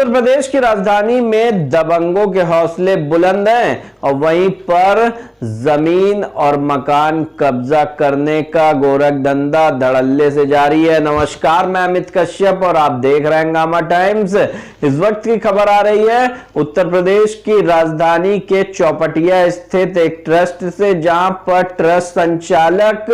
उत्तर प्रदेश की राजधानी में दबंगों के हौसले बुलंद हैं और वहीं पर जमीन और मकान कब्जा करने का गोरखधंधा धड़ल्ले से जारी है। नमस्कार, मैं अमित कश्यप और आप देख रहे हैं हंगामा टाइम्स। इस वक्त की खबर आ रही है उत्तर प्रदेश की राजधानी के चौपटिया स्थित एक ट्रस्ट से, जहां पर ट्रस्ट संचालक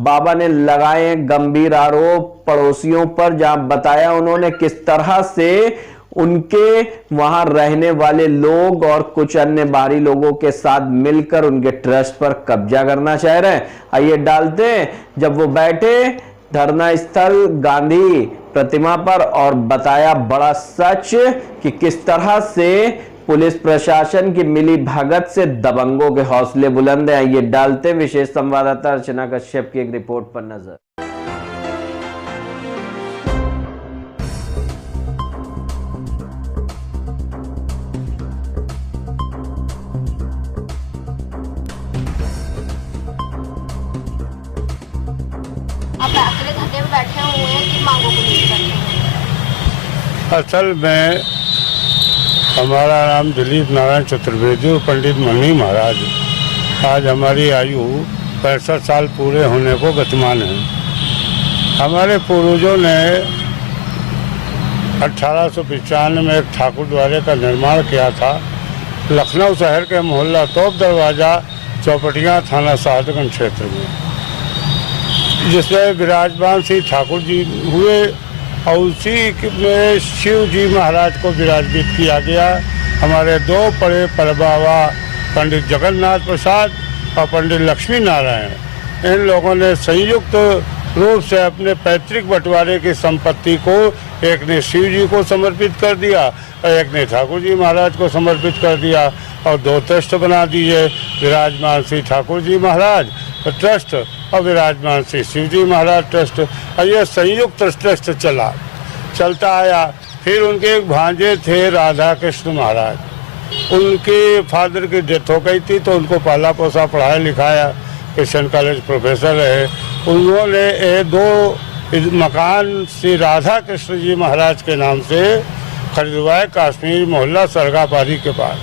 बाबा ने लगाए गंभीर आरोप पड़ोसियों पर, जहां बताया उन्होंने किस तरह से उनके वहां रहने वाले लोग और कुछ अन्य बाहरी लोगों के साथ मिलकर उनके ट्रस्ट पर कब्जा करना चाह रहे हैं। आइए डालते हैं जब वो बैठे धरना स्थल गांधी प्रतिमा पर और बताया बड़ा सच कि किस तरह से पुलिस प्रशासन की मिली भगत से दबंगों के हौसले बुलंद हैं। ये डालते विशेष संवाददाता अर्चना कश्यप की एक रिपोर्ट पर नजर। अब अकेले धरने में बैठे हुए हैं कि मांगों को नहीं करते हैं? असल में हमारा नाम दिलीप नारायण चतुर्वेदी और पंडित मणि महाराज। आज हमारी आयु 65 साल पूरे होने को गतिमान है। हमारे पूर्वजों ने 1895 में एक ठाकुर द्वारे का निर्माण किया था लखनऊ शहर के मोहल्ला तोप दरवाजा चौपटिया थाना सादगंज क्षेत्र में, जिसमें विराजमान श्री ठाकुर जी हुए और उसी में शिव जी महाराज को विराजित किया गया। हमारे दो बड़े परबाबा पंडित जगन्नाथ प्रसाद और पंडित लक्ष्मी नारायण, इन लोगों ने संयुक्त रूप से अपने पैतृक बंटवारे की संपत्ति को एक ने शिव जी को समर्पित कर दिया और एक ने ठाकुर जी महाराज को समर्पित कर दिया और दो ट्रस्ट बना दिए, विराजमान श्री ठाकुर जी महाराज ट्रस्ट और विराजमान श्री शिवजी महाराज ट्रस्ट। और ये संयुक्त ट्रस्ट चलता आया। फिर उनके एक भांजे थे राधा कृष्ण महाराज, उनके फादर की डेथ हो गई थी तो उनको पाला पोसा पढ़ाया लिखाया, क्रिश्चियन कॉलेज प्रोफेसर रहे। उन्होंने दो मकान श्री राधा कृष्ण जी महाराज के नाम से खरीदवाए काश्मीर मोहल्ला सरगापारी के पास।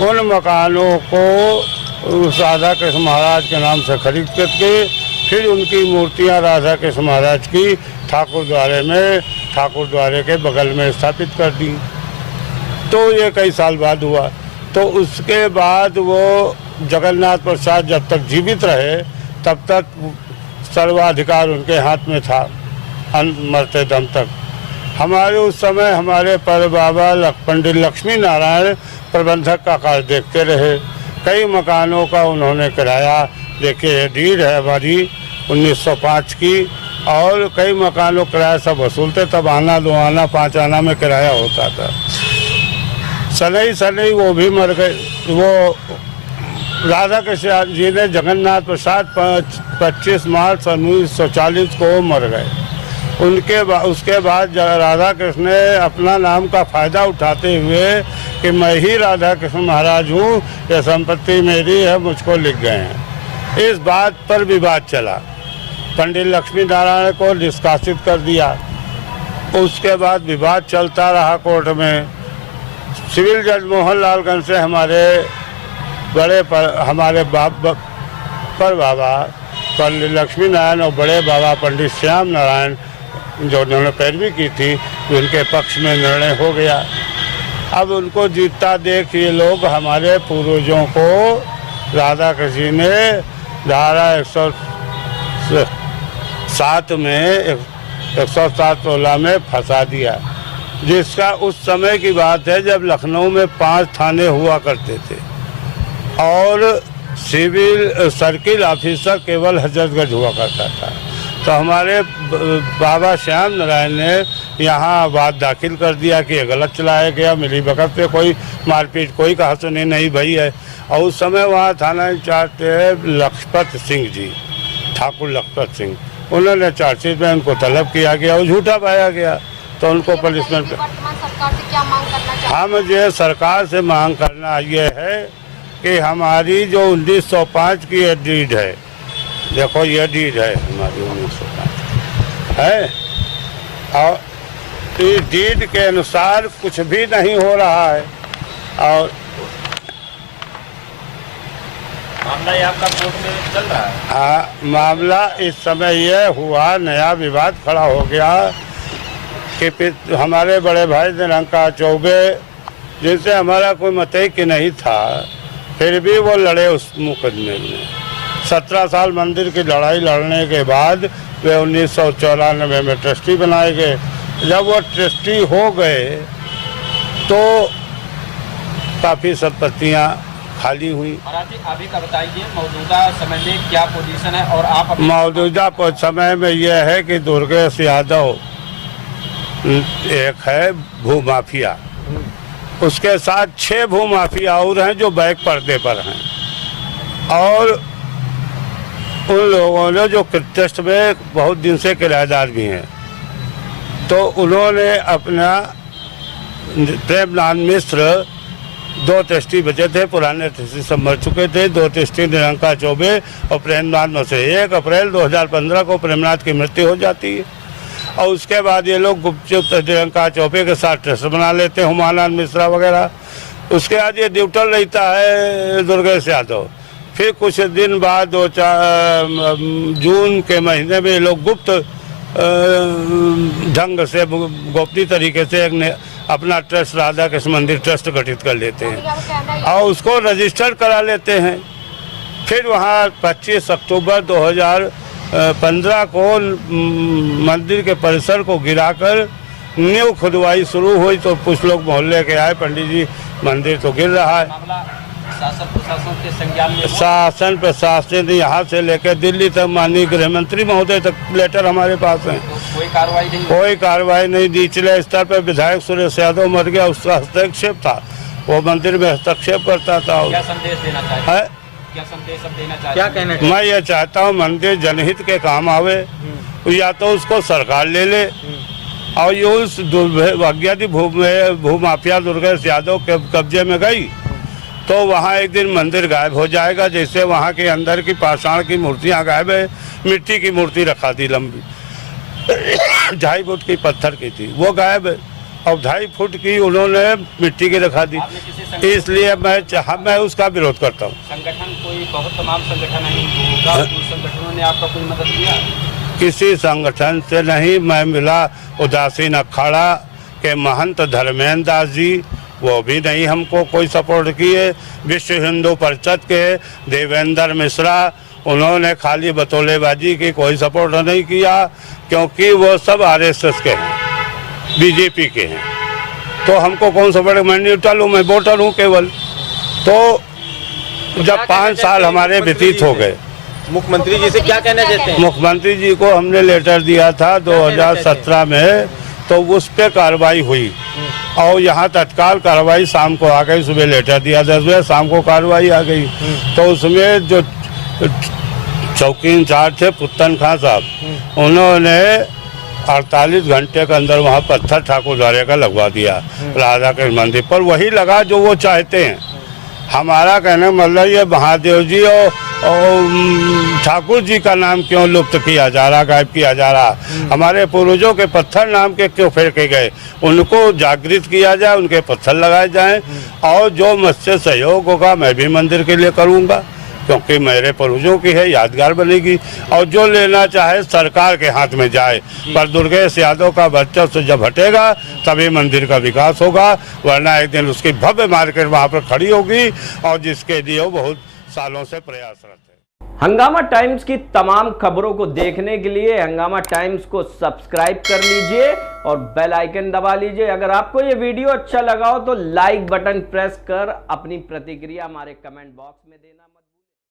उन मकानों को राधा कृष्ण महाराज के नाम से खरीद करके फिर उनकी मूर्तियां राधा कृष्ण महाराज की ठाकुर द्वारे के बगल में स्थापित कर दी। तो ये कई साल बाद हुआ। तो उसके बाद वो जगन्नाथ प्रसाद जब तक जीवित रहे तब तक सर्वाधिकार उनके हाथ में था, मरते दम तक। हमारे उस समय हमारे परबाबा पंडित लक्ष्मी नारायण प्रबंधक का कार्य देखते रहे। कई मकानों का उन्होंने किराया, देखिए डीड है हमारी 1905 की, और कई मकानों किराया सब वसूलते। तब आना 2 आना 5 आना में किराया होता था। सनई वो भी मर गए। वो राधा कृष्ण जी ने जगन्नाथ प्रसाद 25 मार्च 1940 को मर गए। उसके बाद राधा कृष्ण ने अपना नाम का फायदा उठाते हुए कि मैं ही राधा कृष्ण महाराज हूँ, यह संपत्ति मेरी है, मुझको लिख गए हैं। इस बात पर विवाद चला, पंडित लक्ष्मी नारायण को निष्कासित कर दिया। उसके बाद विवाद चलता रहा कोर्ट में। सिविल जज मोहन लालगंज से हमारे बाबा पंडित लक्ष्मी नारायण और बड़े बाबा पंडित श्याम नारायण, जो उन्होंने पैरवी की थी, उनके पक्ष में निर्णय हो गया। अब उनको जीतता देख ये लोग हमारे पूर्वजों को राधा कृष्ण ने धारा 107 में 107 में फंसा दिया, जिसका उस समय की बात है जब लखनऊ में 5 थाने हुआ करते थे और सिविल सर्किल ऑफिसर केवल हजरतगंज हुआ करता था। तो हमारे बाबा श्याम नारायण ने यहाँ बात दाखिल कर दिया कि ये गलत चलाया गया, मिली भगत पे कोई मारपीट, कोई कहा सुनी नहीं भई है। और उस समय वहाँ थाना इंचार्ज थे लखपत सिंह जी, ठाकुर लखपत सिंह। उन्होंने चार्जशीट में उनको तलब किया गया, वो झूठा पाया गया तो उनको पनिशमेंट। हम जो सरकार से मांग करना ये है कि हमारी जो 1905 की ये डीड है, देखो ये डीड है हमारी 1905 है, और डीड के अनुसार कुछ भी नहीं हो रहा है। और मामला ये आपका कोर्ट में चल रहा है? हाँ, मामला इस समय यह हुआ, नया विवाद खड़ा हो गया कि हमारे बड़े भाई निरंकार चौबे, जिनसे हमारा कोई मतई कि नहीं था, फिर भी वो लड़े उस मुकदमे में। 17 साल मंदिर की लड़ाई लड़ने के बाद वे 1994 में ट्रस्टी बनाए गए। जब वो ट्रस्टी हो गए तो काफ़ी संपत्तियाँ खाली हुई। महाराज जी, अभी का बताइए मौजूदा समय में क्या पोजीशन है और आप मौजूदा समय में यह है कि दुर्गेश यादव एक है भूमाफिया, उसके साथ 6 भूमाफिया और हैं जो बैक पर्दे पर हैं, और उन लोगों ने जो ट्रस्ट में बहुत दिन से किराएदार भी हैं, तो उन्होंने अपना प्रेमनाथ मिश्र 2 ट्रस्टी बचे थे, पुराने ट्रस्टी सब मर चुके थे। 2 ट्रस्टी निरंकार चौबे और प्रेमनाथ में से 1 अप्रैल 2015 को प्रेमनाथ की मृत्यु हो जाती है, और उसके बाद ये लोग गुपचुप निरंकार चौबे के साथ ट्रस्ट बना लेते हैं, हुमायूं मिश्रा वगैरह। उसके बाद ये ड्यूटल रहता है दुर्गेश यादव। फिर कुछ दिन बाद 2-4 जून के महीने में ये लोग गुप्त ढंग से गोपनीय तरीके से अपना ट्रस्ट राधा कृष्ण मंदिर ट्रस्ट गठित कर लेते हैं और उसको रजिस्टर करा लेते हैं। फिर वहाँ 25 अक्टूबर 2015 को मंदिर के परिसर को गिराकर नींव खुदवाई शुरू हुई, तो कुछ लोग मोहल्ले के आए, पंडित जी मंदिर तो गिर रहा है। मामला शासन प्रशासन के संज्ञान में? शासन प्रशासन यहाँ से लेकर दिल्ली तक, माननीय गृह मंत्री महोदय तक लेटर हमारे पास हैं। तो कोई कार्रवाई नहीं? कोई कार्रवाई नहीं। निचले स्तर पर विधायक सुरेश यादव मर गया, उसका हस्तक्षेप था, वो मंदिर में हस्तक्षेप करता था। क्या संदेश देना चाहिए? है? क्या संदेश अब देना चाहिए? क्या कहना? मैं ये चाहता हूँ मंदिर जनहित के काम आवे, या तो उसको सरकार ले ले, और ये उस दुर्भाग्यवती भूमाफिया दुर्गेश यादव के कब्जे में गई तो वहाँ एक दिन मंदिर गायब हो जाएगा। जैसे वहाँ के अंदर की पाषाण की मूर्तियाँ गायब है, मिट्टी की मूर्ति रखा थी लंबी 2.5 फुट की पत्थर की थी, वो गायब है, और 2.5 फुट की उन्होंने मिट्टी की रखा दी। इसलिए मैं उसका विरोध करता हूँ। संगठन कोई बहुत तमाम संगठन है, संगठनों ने आपका कोई मदद किया? किसी संगठन से नहीं। मैं मिला उदासीन अखाड़ा के महंत धर्मेंद्र दास जी, वो भी नहीं हमको कोई सपोर्ट किए। विश्व हिंदू परिषद के देवेंद्र मिश्रा, उन्होंने खाली बतौलेबाजी की, कोई सपोर्ट नहीं किया, क्योंकि वो सब आरएसएस के हैं, बीजेपी के हैं। तो हमको कौन सपोर्ट? मैं न्यूट्रल हूँ, मैं वोटर हूँ केवल। तो जब 5 साल हमारे व्यतीत हो गए, मुख्यमंत्री जी से क्या कहना चाहते हैं? मुख्यमंत्री जी को हमने लेटर दिया था 2017 में, तो उस पर कार्रवाई हुई, और यहाँ तत्काल कार्रवाई शाम को आ गई। सुबह लेटर दिया 10 बजे, शाम को कार्रवाई आ गई। तो उसमें जो चौकी इंचार्ज थे पुत्तन खां साहब, उन्होंने 48 घंटे के अंदर वहाँ पत्थर ठाकुर द्वारे का लगवा दिया राधा के मंदिर पर, वही लगा जो वो चाहते हैं। हमारा कहने मतलब ये महादेव जी और ठाकुर जी का नाम क्यों लुप्त किया जा रहा, गायब किया जा रहा? हमारे पूर्वजों के पत्थर नाम के क्यों फेंके गए? उनको जागृत किया जाए, उनके पत्थर लगाए जाएं, और जो मुझसे सहयोग होगा मैं भी मंदिर के लिए करूंगा, क्योंकि मेरे पूर्वजों की है, यादगार बनेगी। और जो लेना चाहे सरकार के हाथ में जाए, पर दुर्गेश यादव का वर्चस्व जब हटेगा तभी मंदिर का विकास होगा, वरना एक दिन उसकी भव्य मार्केट वहाँ पर खड़ी होगी, और जिसके लिए वो बहुत सालों से प्रयासरत है। हंगामा टाइम्स की तमाम खबरों को देखने के लिए हंगामा टाइम्स को सब्सक्राइब कर लीजिए और बेल आइकन दबा लीजिए। अगर आपको ये वीडियो अच्छा लगा हो तो लाइक बटन प्रेस कर अपनी प्रतिक्रिया हमारे कमेंट बॉक्स में देना मत